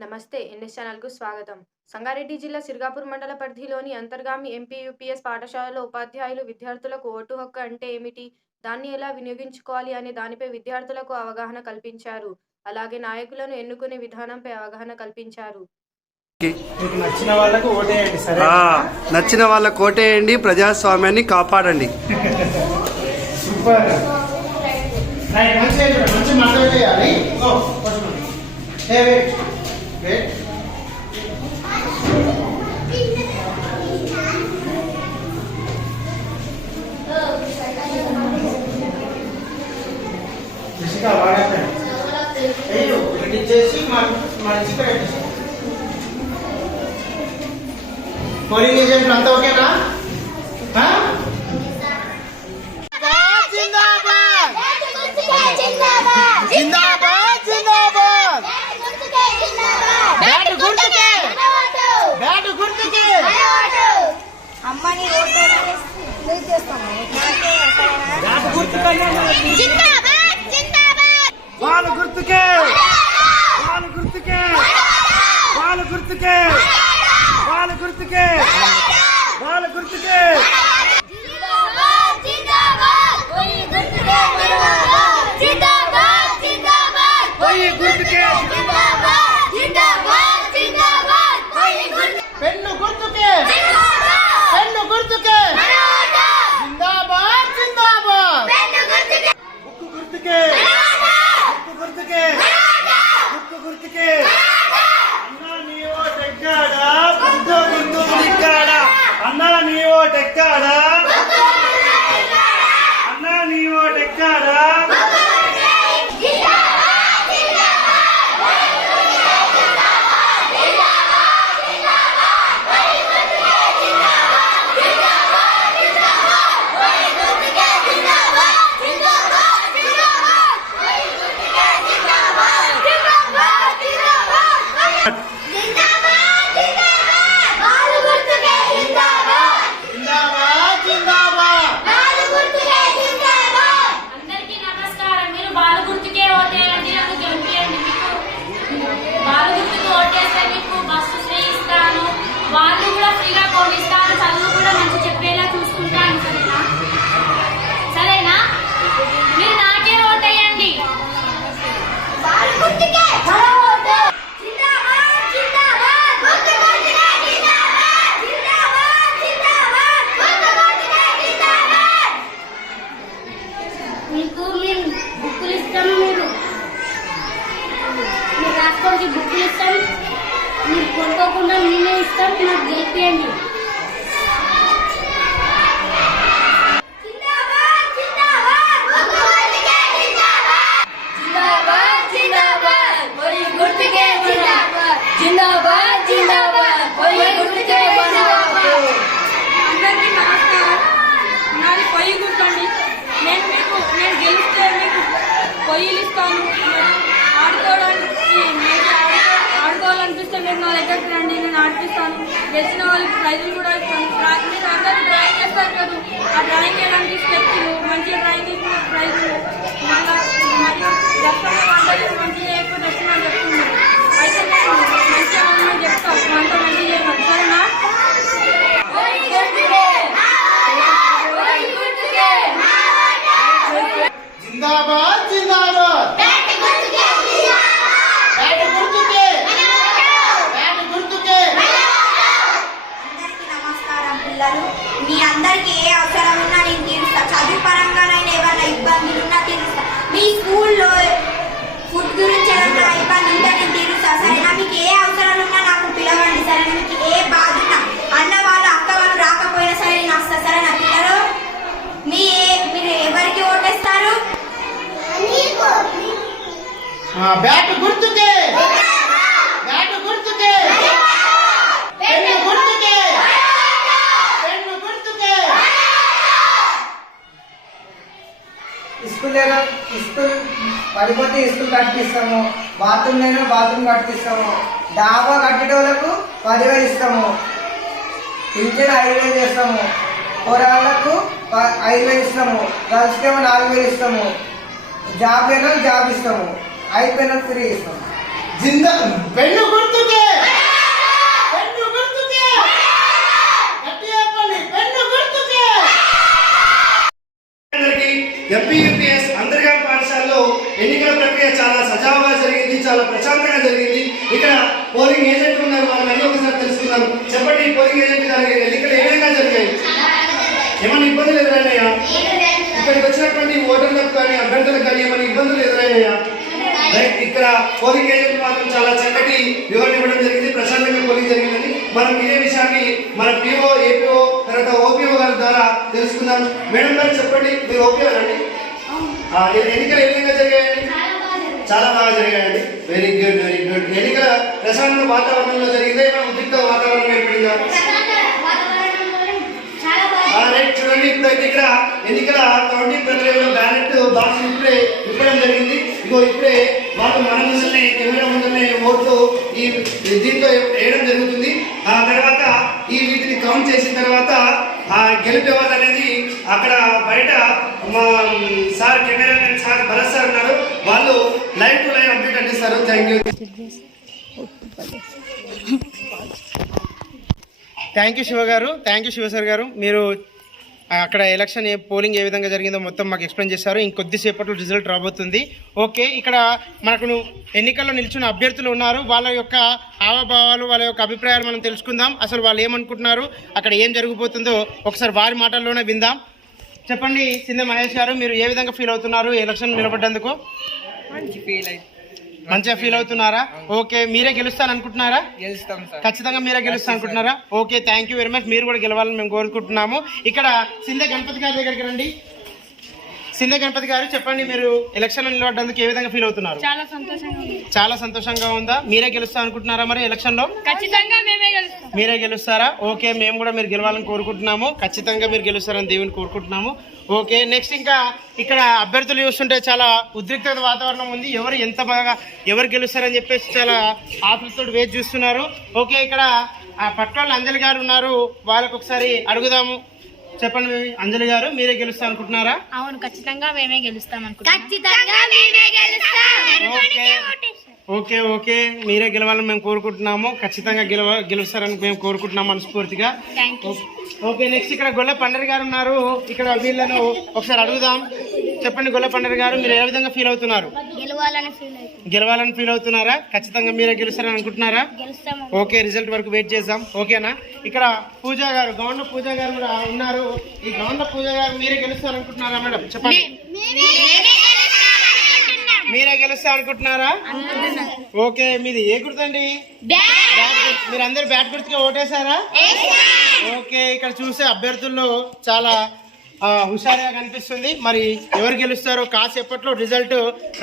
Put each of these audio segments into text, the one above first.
నమస్తే ఎన్ఎస్ ఛానల్కు స్వాగతం. సంగారెడ్డి జిల్లా సిర్గాపూర్ మండల పరిధిలోని అంతర్గామి ఎంపీ యూపీఎస్ పాఠశాలలో ఉపాధ్యాయులు విద్యార్థులకు ఓటు హక్కు అంటే ఏమిటి? దాన్ని ఎలా వినియోగించుకోవాలి అనే దానిపై విద్యార్థులకు అవగాహన కల్పించారు. అలాగే నాయకులను ఎన్నుకునే విధానంపై అవగాహన కల్పించారు. మీకు నచ్చిన వాళ్ళకు ఓటేయండి సరే? ఆ, నచ్చిన వాళ్ళ కోటేయండి ప్రజాస్వామ్యాన్ని కాపాడండి. సూపర్. మంచి పెట్టేసి పోలింగ్ ఏజెంట్లు అంతా ఓకేనా? గుర్తుకే! గుర్తుకే! అమ్మని జిందాబాద్! వాళ్ళ గుర్తుకే! వాళ్ళ గుర్తుకే వాళ్ళ గుర్తుకే వాళ్ళ గుర్తుకే వాళ్ళ గుర్తుకే జిందాబాద్ జిందాబాద్ ఓయ్ గుర్తుకే జిందాబాద్ జిందాబాద్ పోయి గుర్తుకే జిందాబాద్ జిందాబాద్ జిందాబాద్ ఓయ్ గుర్తుకే పెన్ను గుర్తుకే పెన్ను గుర్తుకే జిందాబాద్ జిందాబాద్ పెన్ను గుర్తుకే ఉక్కు గుర్తుకే ఉక్కు గుర్తుకే అన్నా నీ ఓటెక్కాడా బుద్ధ గుండు అన్నా నీ ఓటెక్కాడా అన్నా నీ ఓటెక్కాడా జిందాబాద్ జిందాబాద్ అందరికీ నమస్కారం మీరు బాలు గుర్తుకే ఓటేయండి నాకు గెలిపియండి మీకు బాలు గుర్తుకు ఓటేస్తే మీకు బస్సు ఫ్రీ ఇస్తాను వాళ్ళు కూడా ఫ్రీగా పంపిస్తాను చదువు కూడా మంచి చెప్పేలా చూసుకుంటాను సరేనా సరేనా మీరు నాకే ఓటేయండి మీకు మేము బుక్కులు ఇస్తాము మీరు మీరు రాసుకోవడానికి బుక్కులు ఇస్తాం మీరు కొనుక్కోకుండా నేనే ఇస్తాం నాకు గెలిపియండి జిందాబాద్ జిందాబాద్ ఓయ్ గుర్తుకే జిందాబాద్ అందరికీ నమస్కారం నాది పొయ్యి గుర్తండి నేను మీకు నేను గెలిస్తే మీకు పొయ్యిలు ఇస్తాను ఆడుకోవడానికి మీకు ఆడుకో ఆడుకోవాలనిపిస్తే మీరు నా దగ్గరికి రండి నేను ఆడిపిస్తాను గెలిచిన వాళ్ళకి ప్రైజులు కూడా ఇస్తాను మీరు అందరూ డ్రాయింగ్ చేస్తారు కదా. ఆ డ్రాయింగ్ చేయడానికి స్టెప్లు మంచిగా డ్రాయింగ్ చేసిన ప్రైజులు మళ్ళా మరియు మంచిగా చేయకపోతే దర్శనం చెప్తున్నారు. అయితే నేను మంచిగా ఉండమని చెప్తాను అంత మంచిగా చేయమని సరేనా? జిందాబాద్ జిందాబాద్ బ్యాట్ గుర్తుకే బ్యాట్ గుర్తుకే అందరికీ నమస్కారం పిల్లలు మీ అందరికీ ఏ అవసరం ఉన్నా నేను తీరుస్తా. చదువు పరంగానైనా ఏమైనా ఇబ్బందులు ఉన్నా తీరుస్తా. మీ స్కూల్లో ఫుడ్ గురించి ఏమైనా ఇబ్బంది ఉంటే నేను తీరుస్తా. సరేనా? మీకు ఏ అవసరాలు ఉన్నా నాకు పిలవండి. సరేనా? మీకు ఏ బాధ ఉన్నా అన్న వాళ్ళు అక్క వాళ్ళు రాకపోయినా సరే నేను వస్తా. సరేనా పిల్లలు? మీ ఏ- మీరు ఎవరికి ఓటేస్తారు? బ్యాట్ గుర్తుకే బ్యాట్ గుర్తుకే పెన్ను గుర్తుకే పెన్ను గుర్తుకే స్కూల్ లేనో స్కూల్ పడిపోతే స్కూల్ కట్టిస్తాము. బాత్రూమ్ లేదా బాత్రూమ్ కట్టిస్తాము. డాబా కట్టేటోళ్ళకు పదివేలు ఇస్తాము. పింఛన్ ఐదు వేలు చేస్తాము. పోరాళ్ళకు ప- ఐదు వేలు ఇస్తాము. గర్ల్స్కేమో నాలుగు వేలు ఇస్తాము. జాబ్ లేనో జాబ్ ఇస్తాము. అయిపోయిన ఫ్రీ ఇస్తాము. జిందా చాలా సజావుగా జరిగింది చాలా ప్రశాంతంగా జరిగింది. ఇక్కడ పోలింగ్ ఏజెంట్ ఉన్నారు వాళ్ళని అన్ని ఒకసారి తెలుసుకున్నాను చెప్పండి పోలింగ్ ఏజెంట్ గారి ఎన్నికలు ఏ విధంగా జరిగాయి? ఏమైనా ఇబ్బందులు ఎదురైనాయా? ఇక్కడికి వచ్చినటువంటి ఓటర్లకు కానీ అభ్యర్థులకు కానీ ఏమైనా ఇబ్బందులు ఎదురైనాయా? ఇక్కడ పోలింగ్ ఏజెంట్ మాత్రం చాలా చక్కటి వివరణ ఇవ్వడం జరిగింది ప్రశాంతంగా పోలింగ్ జరిగిందని. మనం ఇదే విషయాన్ని మన పిఓ ఏపీఓ తర్వాత ఓపీఓ గారి ద్వారా తెలుసుకుందాం. మేడం గారు చెప్పండి మీరు ఓపీఓ అండి ఎన్నికలు ఏ విధంగా జరిగాయండి చాలా బాగా జరిగాయండి. వెరీ గుడ్ వెరీ గుడ్ ఎన్నికల ప్రశాంత వాతావరణంలో జరిగిందా ఏమైనా ఉద్రిక్త వాతావరణం ఏర్పడిందా? రైట్ చూడండి ఇప్పుడైతే ఇక్కడ ఎన్నికల కౌంటింగ్ ప్రక్రియలో బ్యాలెట్ బాక్స్ ఇప్పుడే ఇవ్వడం జరిగింది. ఇగో ఇప్పుడే వాళ్ళు మన ముందునే కెమెరా ముందునే ఓట్లు ఈ దీంట్లో వేయడం జరుగుతుంది. ఆ తర్వాత ఈ వీటిని కౌంట్ చేసిన తర్వాత ఆ గెలుపు ఎవరు అనేది అక్కడ బయట మా sir camera sir Bharat sir ఉన్నారు. వాళ్ళు లైవ్ టు లైవ్ అప్డేట్ అందిస్తారు. Thank you thank you Shiva గారు. థ్యాంక్ యూ శివసార్ గారు. మీరు అక్కడ ఎలక్షన్ ఏ పోలింగ్ ఏ విధంగా జరిగిందో మొత్తం మాకు ఎక్స్ప్లెయిన్ చేశారు. ఇంకొద్దిసేపట్లో రిజల్ట్ రాబోతుంది. ఓకే ఇక్కడ మనకు ఎన్నికల్లో నిల్చున్న అభ్యర్థులు ఉన్నారు. వాళ్ళ యొక్క హావభావాలు వాళ్ళ యొక్క అభిప్రాయాలు మనం తెలుసుకుందాం. అసలు వాళ్ళు ఏమనుకుంటున్నారు? అక్కడ ఏం జరగబోతుందో ఒకసారి వారి మాటల్లోనే విందాం. చెప్పండి సింధ మహేష్ గారు మీరు ఏ విధంగా ఫీల్ అవుతున్నారు? ఎలక్షన్ నిలబడ్డందుకు. మంచి ఫీల్ అయితే. మంచిగా ఫీల్ అవుతున్నారా? ఓకే మీరే గెలుస్తాను అనుకుంటున్నారా? గెలుస్తాం సార్. ఖచ్చితంగా మీరే గెలుస్తా అనుకుంటున్నారా? Okay thank you very much మీరు కూడా గెలవాలని మేము కోరుకుంటున్నాము. ఇక్కడ సింధ గణపతి గారి దగ్గరికి రండి. సింధ గణపతి గారు చెప్పండి మీరు ఎలక్షన్ నిలబడ్డందుకు ఏ విధంగా ఫీల్ అవుతున్నారు? చాలా సంతోషంగా ఉంది. చాలా సంతోషంగా ఉందా? మీరే గెలుస్తా అనుకుంటున్నారా మరి ఎలక్షన్లో? ఖచ్చితంగా మేమే గెలుస్తాం. మీరే గెలుస్తారా? ఓకే మేము కూడా మీరు గెలవాలని కోరుకుంటున్నాము. ఖచ్చితంగా మీరు గెలుస్తారని దేవుని కోరుకుంటున్నాము. ఓకే నెక్స్ట్ ఇంకా ఇక్కడ అభ్యర్థులు చూస్తుంటే చాలా ఉద్రిక్తత వాతావరణం ఉంది. ఎవరు ఎంత బాగా ఎవరు గెలుస్తారని చెప్పేసి చాలా ఆతృతతో వేచి చూస్తున్నారు. ఓకే ఇక్కడ ఆ పట్ల అంజలి గారు ఉన్నారు. వాళ్ళకి ఒకసారి అడుగుదాము. చెప్పండి అంజలి గారు మీరే గెలుస్తా అనుకుంటున్నారా? అవును ఖచ్చితంగా మేమే గెలుస్తాం అనుకుంటున్నాం. ఖచ్చితంగా మేమే గెలుస్తాం. ఓకే. Okay okay. మీరే గెలవాలని మేము కోరుకుంటున్నాము. ఖచ్చితంగా గెలవ గెలుస్తారని మేము కోరుకుంటున్నాం మనస్ఫూర్తిగా. ఓకే నెక్స్ట్ ఇక్కడ గొల్ల పండరి గారు ఉన్నారు. ఇక్కడ వీళ్ళను ఒకసారి అడుగుదాం. చెప్పండి గొల్ల పండరి గారు మీరు ఏ విధంగా ఫీల్ అవుతున్నారు? గెలవాలని ఫీల్ అవుతున్నారా? ఖచ్చితంగా మీరే గెలుస్తారని అనుకుంటున్నారా? ఓకే రిజల్ట్ వరకు వెయిట్ చేద్దాం. ఓకేనా? ఇక్కడ పూజ గారు గౌండ పూజ గారు కూడా ఉన్నారు. ఈ గౌండ పూజ గారు మీరే గెలుస్తారు అనుకుంటున్నారా మేడం? చెప్పండి. మీరే గెలుస్తా అనుకుంటున్నారా? ఓకే మీది ఏ గుర్తండి. మీరు అందరు బ్యాట్ గుర్తుగా ఓటేశారా? ఓకే ఇక్కడ చూసే అభ్యర్థుల్లో చాలా హుషారుగా కనిపిస్తుంది. మరి ఎవరు గెలుస్తారో కాసేపట్లో రిజల్ట్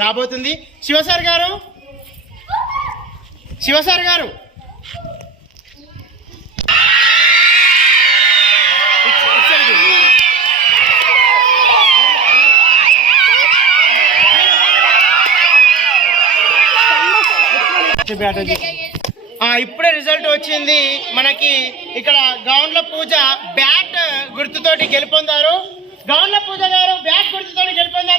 రాబోతుంది. శివసార్ గారు? శివసార్ గారు? బ్యాట్ అది. ఆ, ఇప్పుడే రిజల్ట్ వచ్చింది. మనకి ఇక్కడ గౌండ్ల పూజ బ్యాట్ గుర్తుతోటి గెలుపొందారు. గౌండ్ల పూజ గారు బ్యాట్ గుర్తుతోటి గెలుపొందారు.